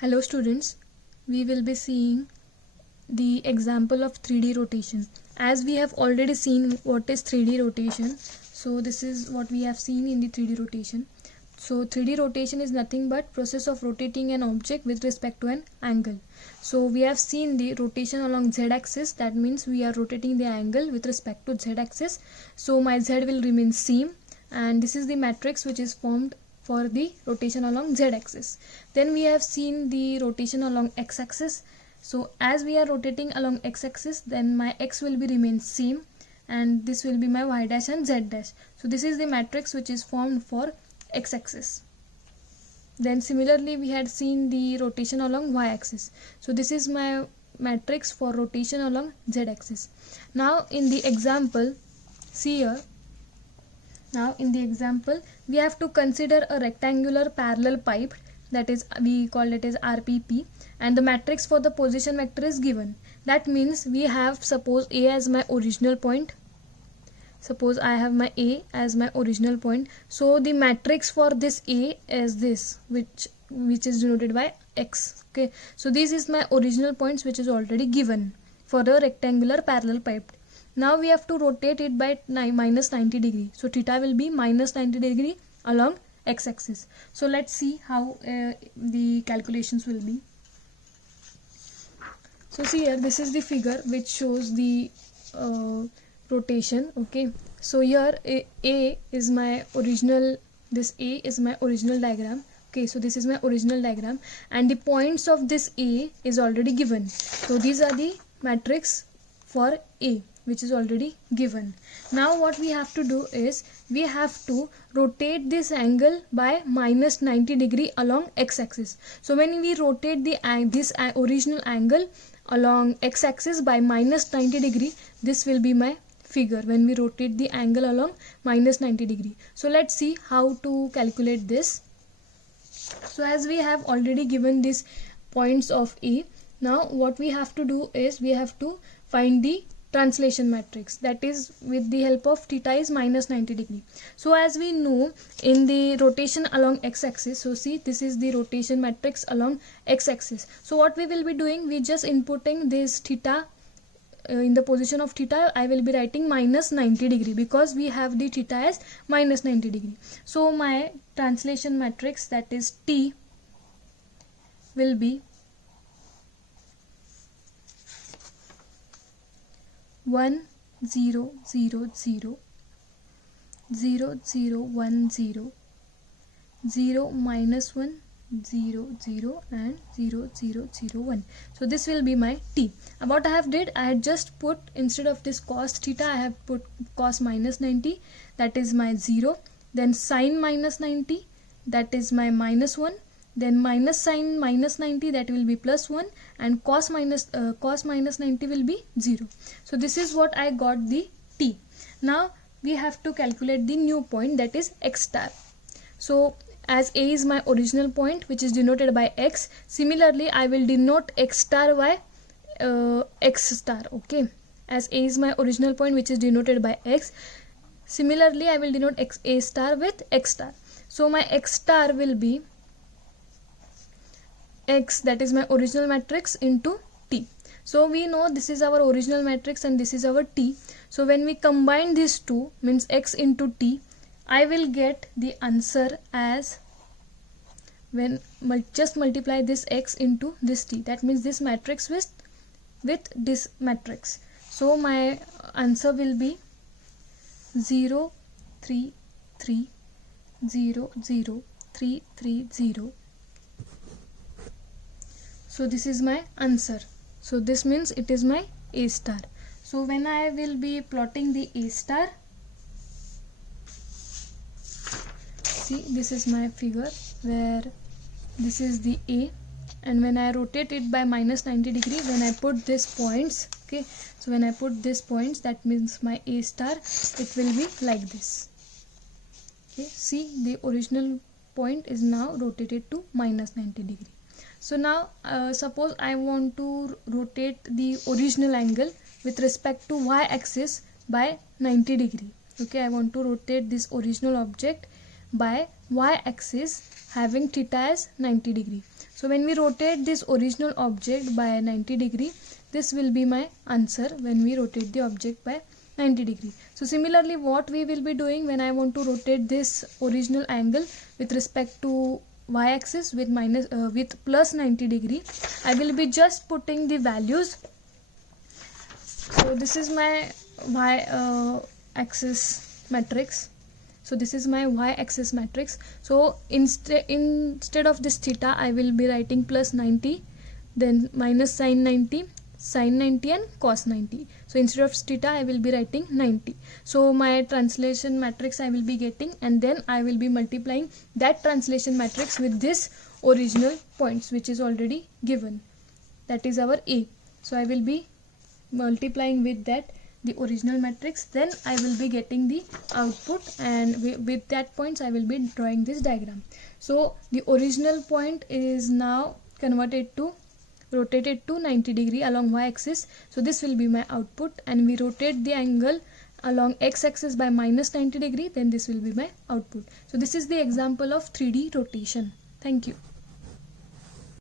Hello students, we will be seeing the example of 3D rotation. As we have already seen what is 3D rotation, so this is what we have seen in the 3D rotation. So 3D rotation is nothing but process of rotating an object with respect to an angle. So we have seen the rotation along z-axis, that means we are rotating the angle with respect to z-axis. So my z will remain same, and this is the matrix which is formed for the rotation along z-axis. Then we have seen the rotation along x-axis. So as we are rotating along x-axis, then my x will be remain same, and this will be my y dash and z dash. So this is the matrix which is formed for x-axis. Then similarly we had seen the rotation along y-axis. So this is my matrix for rotation along z-axis. Now in the example, see here. Now in the example, we have to consider a rectangular parallel pipe, that is we call it as RPP, and the matrix for the position vector is given. That means we have, suppose A as my original point. Suppose I have my A as my original point. So the matrix for this A is this, which is denoted by X. Okay. So this is my original points which is already given for the rectangular parallel pipe. Now we have to rotate it by minus 90 degree. So theta will be minus 90 degree along x-axis. So let's see how the calculations will be. So see here, this is the figure which shows the rotation. Okay. So here A is my original, this A is my original diagram. Okay, so this is my original diagram, and the points of this A is already given. So these are the matrix for A, which is already given. Now what we have to do is we have to rotate this angle by minus 90 degree along x-axis. So when we rotate this original angle along x-axis by minus 90 degree, this will be my figure when we rotate the angle along minus 90 degree. So let's see how to calculate this. So as we have already given these points of A, now what we have to do is we have to find the translation matrix, that is with the help of theta is minus 90 degree. So as we know in the rotation along x-axis, so see this is the rotation matrix along x-axis. So what we will be doing, we just inputting this theta in the position of theta. I will be writing minus 90 degree because we have the theta as minus 90 degree. So my translation matrix, that is T, will be 1 0 0 0 0 0 1 0 0 minus 1 0 0 and 0 0 0 1. So this will be my T. And what I have did, I had just put, instead of this cos theta, I have put cos minus 90, that is my 0, then sin minus 90, that is my minus 1, then minus sin minus 90, that will be plus 1, and cos minus 90 will be 0. So this is what I got the T. Now we have to calculate the new point, that is x star. So as A is my original point which is denoted by x, similarly I will denote x star by x star. Okay, as A is my original point which is denoted by x, similarly I will denote A star with x star. So my x star will be x, that is my original matrix, into T. So we know this is our original matrix and this is our T. So when we combine these two, means x into T, I will get the answer as, when just multiply this x into this T, that means this matrix with this matrix. So my answer will be 0 3 3 0 0 3 3 0. So this is my answer. So this means it is my A star. So when I will be plotting the A star, see this is my figure where this is the A, and when I rotate it by minus 90 degree, when I put these points, okay, so when I put these points, that means my A star, it will be like this. Okay, see the original point is now rotated to minus 90 degree. So now suppose I want to rotate the original angle with respect to y-axis by 90 degree. Okay, I want to rotate this original object by y-axis having theta as 90 degree. So when we rotate this original object by 90 degree, this will be my answer when we rotate the object by 90 degree. So similarly, what we will be doing when I want to rotate this original angle with respect to y-axis with plus 90 degree, I will be just putting the values. So this is my y-axis matrix. So this is my y-axis matrix. So instead of this theta, I will be writing plus 90, then minus sin 90, sin 90 and cos 90. So instead of theta, I will be writing 90. So my translation matrix I will be getting, and then I will be multiplying that translation matrix with this original points which is already given. That is our A. So I will be multiplying with that the original matrix, then I will be getting the output, and with that points I will be drawing this diagram. So the original point is now rotated to 90 degree along y-axis. So this will be my output, and we rotate the angle along x-axis by minus 90 degree, then this will be my output. So this is the example of 3D rotation. Thank you.